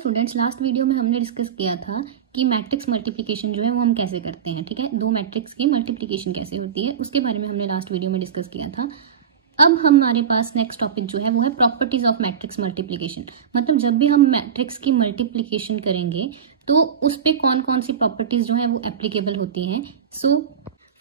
Students, last video में हमने discuss किया था कि मैट्रिक्स मल्टीप्लिकेशन जो है वो हम कैसे करते हैं। ठीक है, दो मैट्रिक्स की मल्टीप्लिकेशन कैसे होती है उसके बारे में हमने लास्ट वीडियो में डिस्कस किया था। अब हमारे पास नेक्स्ट टॉपिक जो है वो है प्रॉपर्टीज ऑफ मैट्रिक्स मल्टीप्लिकेशन। मतलब जब भी हम मैट्रिक्स की मल्टीप्लिकेशन करेंगे तो उस पे कौन कौन सी प्रॉपर्टीज जो है वो एप्लीकेबल होती हैं। सो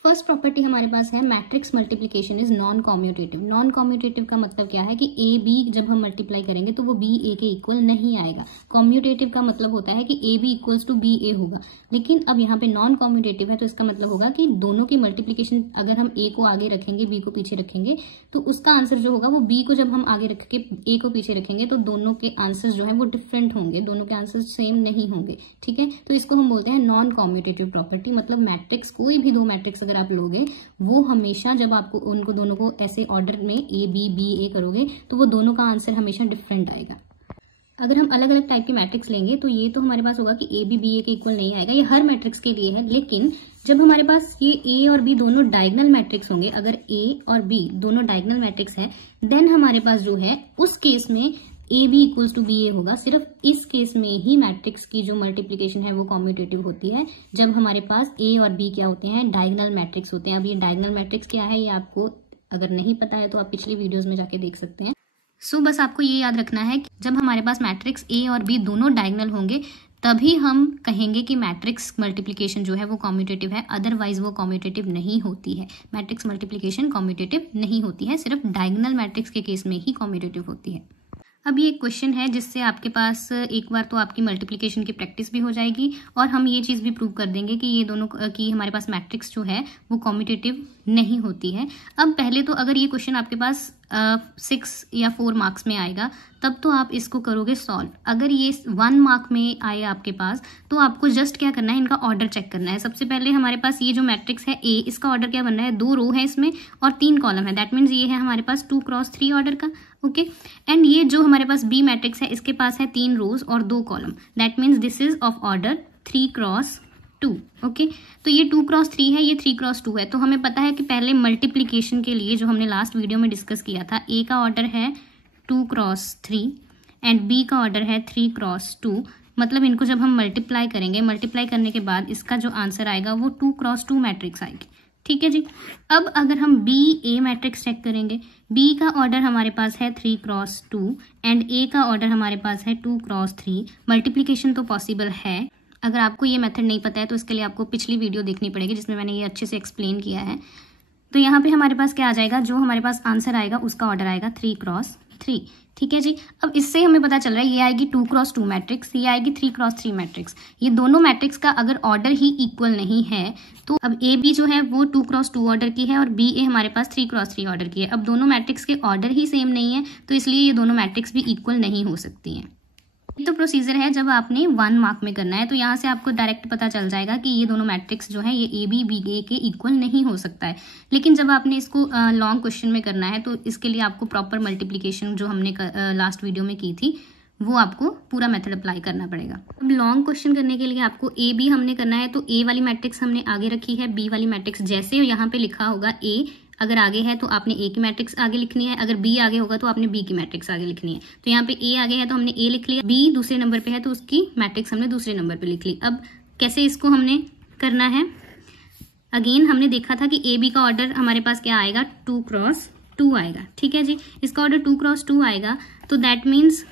फर्स्ट प्रॉपर्टी हमारे पास है matrix multiplication is non commutative. Non commutative का मतलब क्या है कि ए बी जब हम मल्टीप्लाई करेंगे तो वो बी ए के इक्वल नहीं आएगा। कॉम्यूटेटिव का मतलब होता है कि A B equals to B A होगा, लेकिन अब यहाँ पे नॉन कॉम्यूटेटिव है तो इसका मतलब होगा कि दोनों की मल्टीप्लिकेशन अगर हम ए को आगे रखेंगे बी को पीछे रखेंगे तो उसका आंसर जो होगा वो बी को जब हम आगे रख के ए को पीछे रखेंगे तो दोनों के आंसर जो है वो डिफरेंट होंगे, दोनों के आंसर सेम नहीं होंगे। ठीक है, तो इसको हम बोलते हैं नॉन कॉम्यूटेटिव प्रॉपर्टी। मतलब मैट्रिक्स, कोई भी दो मैट्रिक्स अगर आप लोगे वो हमेशा जब आपको उनको दोनों को ऐसे ऑर्डर में ए बी ए करोगे तो वो दोनों का आंसर हमेशा डिफरेंट आएगा। अगर हम अलग अलग टाइप के मैट्रिक्स लेंगे तो ये तो हमारे पास होगा कि ए बी ए के इक्वल नहीं आएगा, ये हर मैट्रिक्स के लिए है। लेकिन जब हमारे पास ये ए और बी दोनों डायगोनल मैट्रिक्स होंगे, अगर ए और बी दोनों डायगोनल मैट्रिक्स है देन हमारे पास जो है उस केस में A B equals to B A होगा। सिर्फ इस केस में ही मैट्रिक्स की जो मल्टीप्लिकेशन है वो कॉम्यूटेटिव होती है, जब हमारे पास ए और बी क्या होते हैं, डायगोनल मैट्रिक्स होते हैं। अब ये डायगोनल मैट्रिक्स क्या है ये आपको अगर नहीं पता है तो आप पिछली वीडियोस में जाके देख सकते हैं। सो बस आपको ये याद रखना है कि जब हमारे पास मैट्रिक्स ए और बी दोनों डायगोनल होंगे तभी हम कहेंगे कि मैट्रिक्स मल्टीप्लिकेशन जो है वो कॉम्यूटेटिव है, अदरवाइज वो कॉम्यूटेटिव नहीं होती है। मैट्रिक्स मल्टीप्लिकेशन कॉम्यूटेटिव नहीं होती है, सिर्फ डायगोनल मैट्रिक्स के केस में ही कॉम्यूटेटिव होती है। अब ये एक क्वेश्चन है जिससे आपके पास एक बार तो आपकी मल्टीप्लिकेशन की प्रैक्टिस भी हो जाएगी और हम ये चीज़ भी प्रूव कर देंगे कि ये दोनों की हमारे पास मैट्रिक्स जो है वो कॉम्यूटेटिव नहीं होती है। अब पहले तो अगर ये क्वेश्चन आपके पास 6 या 4 मार्क्स में आएगा तब तो आप इसको करोगे सॉल्व। अगर ये 1 मार्क में आए आपके पास तो आपको जस्ट क्या करना है, इनका ऑर्डर चेक करना है। सबसे पहले हमारे पास ये जो मैट्रिक्स है ए, इसका ऑर्डर क्या बन रहा है, 2 रो है इसमें और 3 कॉलम है। दैट मीन्स ये है हमारे पास 2 क्रॉस 3 ऑर्डर का। ओके, एंड ये जो हमारे पास बी मैट्रिक्स है इसके पास है 3 रोज और 2 column. That means this is of order 3 cross 2। Okay, तो ये 2 क्रॉस 3 है, ये 3 क्रॉस 2 है। तो हमें पता है कि पहले मल्टीप्लिकेशन के लिए जो हमने लास्ट वीडियो में डिस्कस किया था, ए का ऑर्डर है 2 क्रॉस 3 एंड बी का ऑर्डर है 3 क्रॉस 2। मतलब इनको जब हम मल्टीप्लाई करेंगे, मल्टीप्लाई करने के बाद इसका जो आंसर आएगा वो 2 क्रॉस 2 मैट्रिक्स आएगी। ठीक है जी। अब अगर हम बी ए मैट्रिक्स चेक करेंगे, बी का ऑर्डर हमारे पास है 3 क्रॉस 2 एंड ए का ऑर्डर हमारे पास है 2 क्रॉस 3। मल्टीप्लिकेशन तो पॉसिबल है। अगर आपको ये मेथड नहीं पता है तो इसके लिए आपको पिछली वीडियो देखनी पड़ेगी जिसमें मैंने ये अच्छे से एक्सप्लेन किया है। तो यहाँ पे हमारे पास क्या आ जाएगा, जो हमारे पास आंसर आएगा उसका ऑर्डर आएगा 3 क्रॉस 3। ठीक है जी। अब इससे हमें पता चल रहा है ये आएगी 2 क्रॉस 2 मैट्रिक्स, ये आएगी 3 क्रॉस 3 मैट्रिक्स। ये दोनों मैट्रिक्स का अगर ऑर्डर ही इक्वल नहीं है तो अब ए बी जो है वो 2 क्रॉस 2 ऑर्डर की है और बी ए हमारे पास 3 क्रॉस 3 ऑर्डर की है। अब दोनों मैट्रिक्स के ऑर्डर ही सेम नहीं है तो इसलिए ये दोनों मैट्रिक्स भी इक्वल नहीं हो सकती हैं। तो प्रोसीजर है जब आपने 1 मार्क में करना है तो यहाँ से आपको डायरेक्ट पता चल जाएगा कि ये दोनों मैट्रिक्स जो है ये ए बी ए के इक्वल नहीं हो सकता है। लेकिन जब आपने इसको लॉन्ग क्वेश्चन में करना है तो इसके लिए आपको प्रॉपर मल्टीप्लिकेशन जो हमने लास्ट वीडियो में की थी वो आपको पूरा मेथड अप्लाई करना पड़ेगा। अब लॉन्ग क्वेश्चन करने के लिए आपको ए बी हमने करना है तो ए वाली मैट्रिक्स हमने आगे रखी है, बी वाली मैट्रिक्स जैसे यहाँ पे लिखा होगा ए अगर आगे है तो आपने ए की मैट्रिक्स आगे लिखनी है, अगर बी आगे होगा तो आपने बी की मैट्रिक्स आगे लिखनी है। तो यहाँ पे ए आगे है तो हमने ए लिख लिया, बी दूसरे नंबर पे है तो उसकी मैट्रिक्स हमने दूसरे नंबर पे लिख ली। अब कैसे इसको हमने करना है, अगेन हमने देखा था कि ए बी का ऑर्डर हमारे पास क्या आएगा, 2 क्रॉस 2 आएगा। ठीक है जी, इसका ऑर्डर 2 क्रॉस 2 आएगा तो दैट मीन्स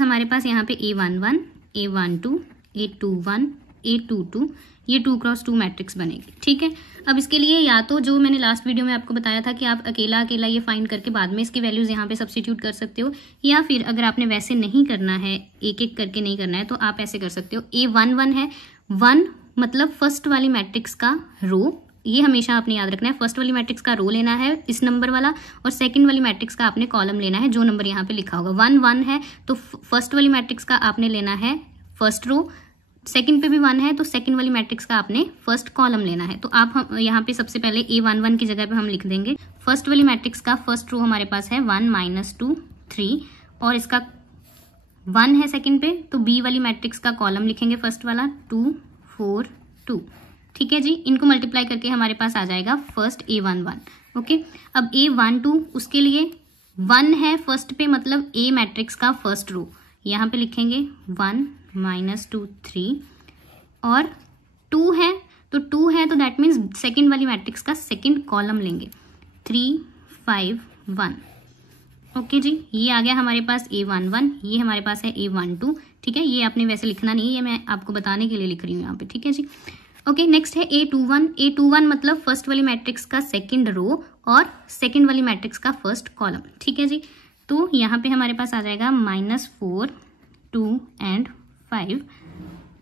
हमारे पास यहाँ पे A11, A12, A21, A22 ये 2 क्रॉस 2 मैट्रिक्स बनेगी। ठीक है, अब इसके लिए या तो जो मैंने लास्ट वीडियो में आपको बताया था कि आप अकेला अकेला ये फाइंड करके बाद में इसकी वैल्यूज यहाँ पे सब्स्टिट्यूट कर सकते हो, या फिर अगर आपने वैसे नहीं करना है, एक एक करके नहीं करना है तो आप ऐसे कर सकते हो। A11 है, 1 मतलब फर्स्ट वाली मैट्रिक्स का रो, ये हमेशा आपने याद रखना है। फर्स्ट वाली मैट्रिक्स का रो लेना है इस नंबर वाला और सेकंड वाली मैट्रिक्स का आपने कॉलम लेना है जो नंबर यहाँ पे लिखा होगा। 1 1 है तो फर्स्ट वाली मैट्रिक्स का आपने लेना है फर्स्ट रो, सेकंड पे भी 1 है तो सेकंड वाली मैट्रिक्स का आपने फर्स्ट कॉलम लेना है। तो आप हम यहाँ पे सबसे पहले A11 की जगह पे हम लिख देंगे फर्स्ट वाली मैट्रिक्स का फर्स्ट रो हमारे पास है 1 -2 3 और इसका 1 है सेकंड पे तो बी वाली मैट्रिक्स का कॉलम लिखेंगे फर्स्ट वाला 2 4 2। ठीक है जी, इनको मल्टीप्लाई करके हमारे पास आ जाएगा फर्स्ट A11। ओके, अब A12 उसके लिए 1 है फर्स्ट पे, मतलब ए मैट्रिक्स का फर्स्ट रो, यहाँ पे लिखेंगे 1 -2 3, और 2 है तो 2 है तो दैट मीन्स सेकेंड वाली मैट्रिक्स का सेकेंड कॉलम लेंगे 3 5 1। ओके जी, ये आ गया हमारे पास A11, ये हमारे पास है A12। ठीक है, ये आपने वैसे लिखना नहीं है, ये मैं आपको बताने के लिए लिख रही हूँ यहाँ पे। ठीक है जी। ओके, नेक्स्ट है A21। A21 मतलब फर्स्ट वाली मैट्रिक्स का सेकंड रो और सेकंड वाली मैट्रिक्स का फर्स्ट कॉलम। ठीक है जी, तो यहाँ पे हमारे पास आ जाएगा -4 2 एंड 5।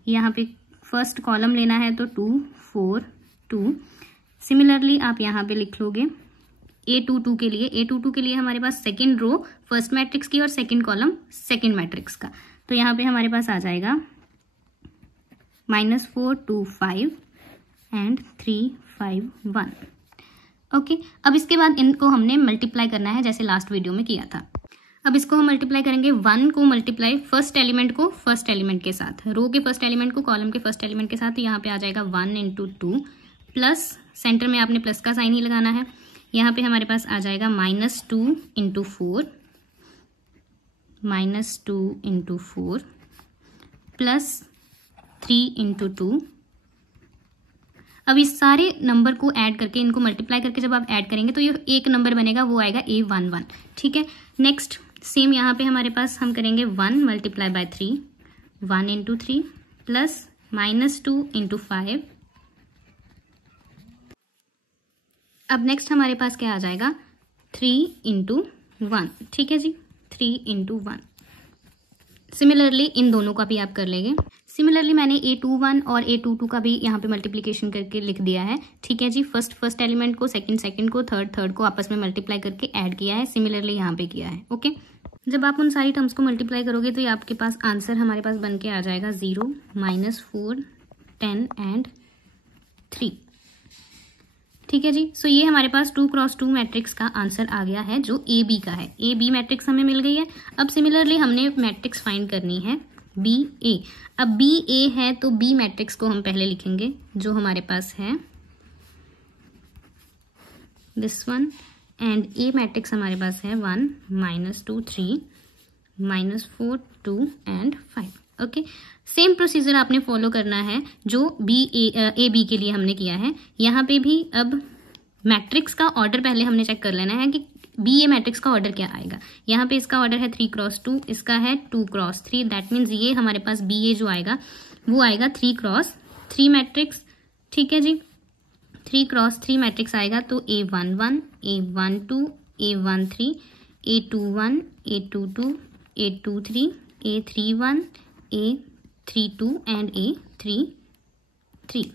यहाँ पे फर्स्ट कॉलम लेना है तो 2 4 2। सिमिलरली आप यहाँ पे लिख लोगे A22 के लिए। A22 के लिए हमारे पास सेकंड रो फर्स्ट मैट्रिक्स की और सेकंड कॉलम सेकंड मैट्रिक्स का, तो यहाँ पे हमारे पास आ जाएगा -4 2 5 एंड 3 5 1। ओके, अब इसके बाद इनको हमने मल्टीप्लाई करना है जैसे लास्ट वीडियो में किया था। अब इसको हम मल्टीप्लाई करेंगे 1 को मल्टीप्लाई फर्स्ट एलिमेंट को फर्स्ट एलिमेंट के साथ, रो के फर्स्ट एलिमेंट को कॉलम के फर्स्ट एलिमेंट के साथ। तो यहाँ पे आ जाएगा 1 × 2 प्लस, सेंटर में आपने प्लस का साइन ही लगाना है। यहाँ पे हमारे पास आ जाएगा -2 × 4 -2 × 4 प्लस 3 × 2। अब इस सारे नंबर को ऐड करके, इनको मल्टीप्लाई करके जब आप ऐड करेंगे तो ये एक नंबर बनेगा, वो आएगा A11। ठीक है, नेक्स्ट सेम यहाँ पे हमारे पास हम करेंगे 1 × 3 1 × 3 प्लस -2 × 5। अब नेक्स्ट हमारे पास क्या आ जाएगा 3 × 1। ठीक है जी, 3 × 1। सिमिलरली इन दोनों का भी आप कर लेंगे। सिमिलरली मैंने A21 और A22 का भी यहाँ पे मल्टीप्लिकेशन करके लिख दिया है। ठीक है जी, फर्स्ट एलिमेंट को, सेकंड को, थर्ड को आपस में मल्टीप्लाई करके ऐड किया है। सिमिलरली यहाँ पे किया है। ओके, जब आप उन सारी टर्म्स को मल्टीप्लाई करोगे तो ये आपके पास आंसर हमारे पास बन के आ जाएगा 0 -4 10 एंड 3। ठीक है जी, सो ये हमारे पास 2 × 2 मैट्रिक्स का आंसर आ गया है जो AB का है। AB मैट्रिक्स हमें मिल गई है। अब सिमिलरली हमने मैट्रिक्स फाइंड करनी है BA। अब BA है तो B मैट्रिक्स को हम पहले लिखेंगे जो हमारे पास है this one, and A matrix हमारे पास है 1 -2 3 -4 2 एंड 5। ओके, सेम प्रोसीजर आपने फॉलो करना है जो AB के लिए हमने किया है। यहाँ पे भी अब मैट्रिक्स का ऑर्डर पहले हमने चेक कर लेना है कि BA मैट्रिक्स का ऑर्डर क्या आएगा। यहाँ पे इसका ऑर्डर है 3 × 2, इसका है 2 × 3। दैट मीन्स ये हमारे पास BA जो आएगा वो आएगा 3 × 3 मैट्रिक्स। ठीक है जी, 3 × 3 मैट्रिक्स आएगा तो A11 A12 A13 A21 A22 A23 A31 A32 and A33।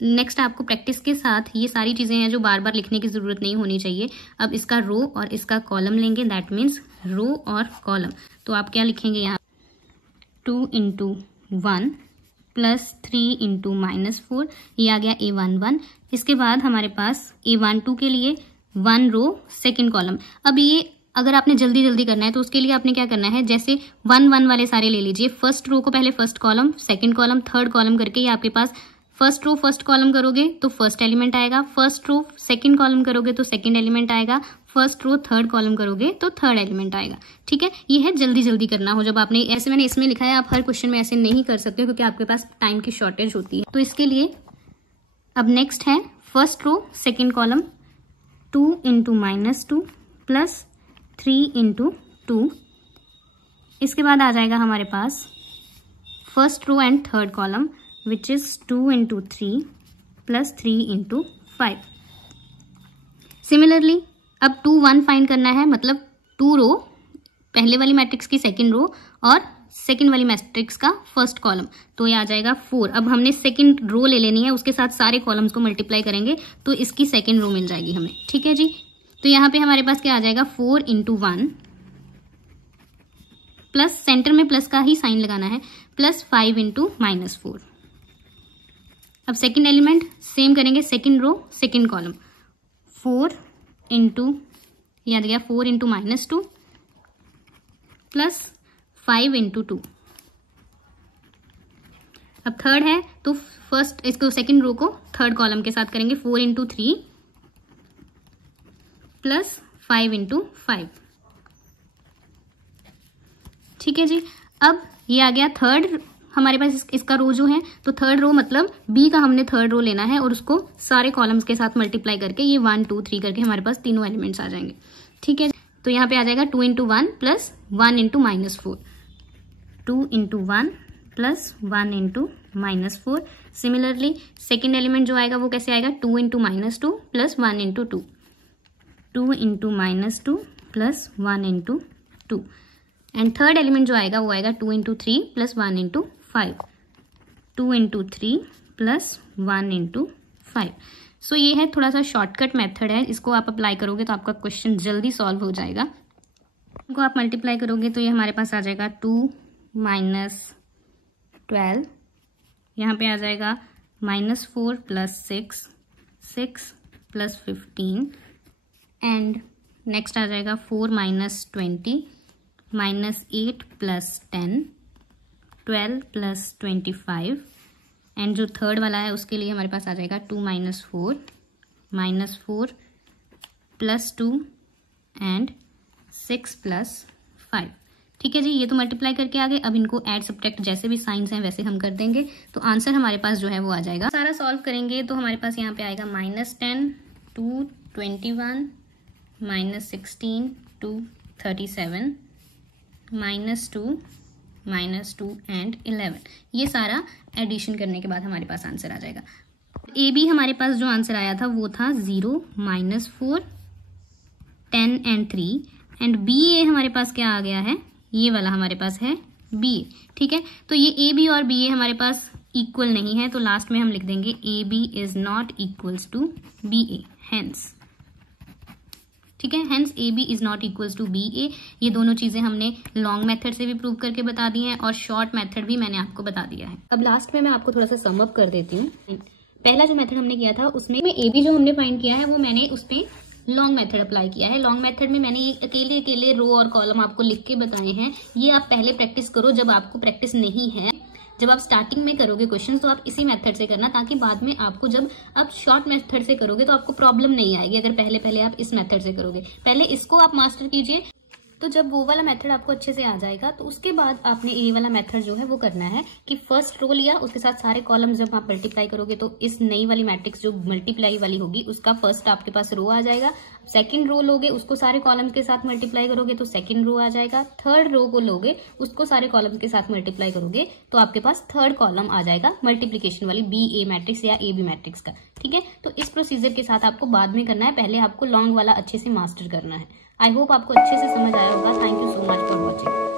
Next आपको प्रैक्टिस के साथ ये सारी चीज़ें हैं जो बार बार लिखने की ज़रूरत नहीं होनी चाहिए। अब इसका रो और इसका कॉलम लेंगे, दैट मीन्स रो और कॉलम। तो आप क्या लिखेंगे यहाँ 2 × 1 प्लस 3 × -4, ये आ गया A11। इसके बाद हमारे पास A12 के लिए 1 रो सेकेंड कॉलम। अब ये अगर आपने जल्दी जल्दी करना है तो उसके लिए आपने क्या करना है, जैसे 1 1 वाले सारे ले लीजिए। फर्स्ट रो को पहले first column, second column, third column करके ये आपके पास फर्स्ट रो फर्स्ट कॉलम करोगे तो फर्स्ट एलिमेंट आएगा, फर्स्ट रो सेकंड कॉलम करोगे तो सेकंड एलिमेंट आएगा, फर्स्ट रो थर्ड कॉलम करोगे तो थर्ड एलिमेंट आएगा। ठीक है, ये है जल्दी जल्दी करना हो जब आपने, ऐसे मैंने इसमें लिखा है, आप हर क्वेश्चन में ऐसे नहीं कर सकते क्योंकि आपके पास टाइम की शॉर्टेज होती है। तो इसके लिए अब नेक्स्ट है first row second column 2 × -2 plus 3 × 2। इसके बाद आ जाएगा हमारे पास first row and third column which is 2 × 3 plus 3 × 5। Similarly अब 2 1 फाइंड करना है, मतलब 2 रो पहले वाली मैट्रिक्स की सेकेंड रो और सेकेंड वाली मैट्रिक्स का फर्स्ट कॉलम, तो ये आ जाएगा 4। अब हमने सेकेंड रो ले लेनी है, उसके साथ सारे कॉलम्स को मल्टीप्लाई करेंगे तो इसकी सेकेंड रो मिल जाएगी हमें। ठीक है जी, तो यहाँ पे हमारे पास क्या आ जाएगा 4 × 1 प्लस, सेंटर में प्लस का ही साइन लगाना है, प्लस 5 × -4। अब सेकंड एलिमेंट सेम करेंगे, सेकंड रो सेकंड कॉलम 4 × याद गया 4 × -2 प्लस 5 × 2। अब थर्ड है तो फर्स्ट इसको सेकंड रो को थर्ड कॉलम के साथ करेंगे 4 × 3 प्लस 5 × 5। ठीक है जी। अब ये आ गया थर्ड हमारे पास इसका रो जो है, तो थर्ड रो मतलब बी का हमने थर्ड रो लेना है और उसको सारे कॉलम्स के साथ मल्टीप्लाई करके ये 1 2 3 करके हमारे पास तीनों एलिमेंट्स आ जाएंगे। ठीक है, तो यहाँ पे आ जाएगा 2 × 1 plus 1 × -4, 2 × 1 plus 1 × -4। Similarly second element जो आएगा वो कैसे आएगा, 2 × -2 plus 1 × 2, 2 × -2 plus 1 × 2। And third element जो आएगा वो आएगा 2 × 3 प्लस 1 × 5, 2 × 3 प्लस 1 × 5। सो ये है थोड़ा सा शॉर्टकट मेथड है, इसको आप अप्लाई करोगे तो आपका क्वेश्चन जल्दी सॉल्व हो जाएगा। इनको आप मल्टीप्लाई करोगे तो ये हमारे पास आ जाएगा 2 - 12, यहाँ पे आ जाएगा -4 प्लस 6, 6 प्लस 15, एंड नेक्स्ट आ जाएगा 4 - 20, -8 प्लस 10, 12 प्लस 25, एंड जो थर्ड वाला है उसके लिए हमारे पास आ जाएगा 2 - 4, -4 प्लस 2 एंड 6 प्लस 5। ठीक है जी, ये तो मल्टीप्लाई करके आ गए। अब इनको ऐड सब्ट्रैक्ट जैसे भी साइंस हैं वैसे हम कर देंगे, तो आंसर हमारे पास जो है वो आ जाएगा। सारा सॉल्व करेंगे तो हमारे पास यहाँ पे आएगा -10 2 21, -16 2 37, -2 एंड 11। ये सारा एडिशन करने के बाद हमारे पास आंसर आ जाएगा। ए बी हमारे पास जो आंसर आया था वो था 0 -4 10 एंड 3, एंड बी ए हमारे पास क्या आ गया है, ये वाला हमारे पास है बी ए। ठीक है, तो ये ए बी और बी ए हमारे पास इक्वल नहीं है, तो लास्ट में हम लिख देंगे A B is not equals to B A, hence. ठीक है, hence A B is not equals to B A. ये दोनों चीजें हमने लॉन्ग मेथड से भी प्रूव करके बता दी हैं और शॉर्ट मेथड भी मैंने आपको बता दिया है। अब लास्ट में मैं आपको थोड़ा सा सम अप कर देती हूँ। पहला जो मेथड हमने किया था उसमें ए बी जो हमने फाइंड किया है वो मैंने उसमें लॉन्ग मेथड अप्लाई किया है। लॉन्ग मेथड में मैंने ये अकेले अकेले रो और कॉलम आपको लिख के बताए हैं। ये आप पहले प्रैक्टिस करो, जब आपको प्रैक्टिस नहीं है, जब आप स्टार्टिंग में करोगे क्वेश्चन तो आप इसी मेथड से करना, ताकि बाद में आपको जब आप शॉर्ट मेथड से करोगे तो आपको प्रॉब्लम नहीं आएगी। अगर पहले पहले आप इस मेथड से करोगे, पहले इसको आप मास्टर कीजिए, तो जब वो वाला मेथड आपको अच्छे से आ जाएगा तो उसके बाद आपने ये वाला मेथड जो है वो करना है कि फर्स्ट रो लिया, उसके साथ सारे कॉलम जब आप मल्टीप्लाई करोगे तो इस नई वाली मैट्रिक्स जो मल्टीप्लाई वाली होगी उसका फर्स्ट आपके पास रो आ जाएगा। सेकंड रो लोगे, उसको सारे कॉलम के साथ मल्टीप्लाई करोगे तो सेकंड रो आ जाएगा। थर्ड रो को लोगे, उसको सारे कॉलम के साथ मल्टीप्लाई करोगे तो आपके पास थर्ड कॉलम आ जाएगा मल्टीप्लीकेशन वाली बी ए मैट्रिक्स या ए बी मैट्रिक्स का। ठीक है, तो इस प्रोसीजर के साथ आपको बाद में करना है, पहले आपको लॉन्ग वाला अच्छे से मास्टर करना है। आई होप आपको अच्छे से समझ आया होगा। Thank you so much for watching.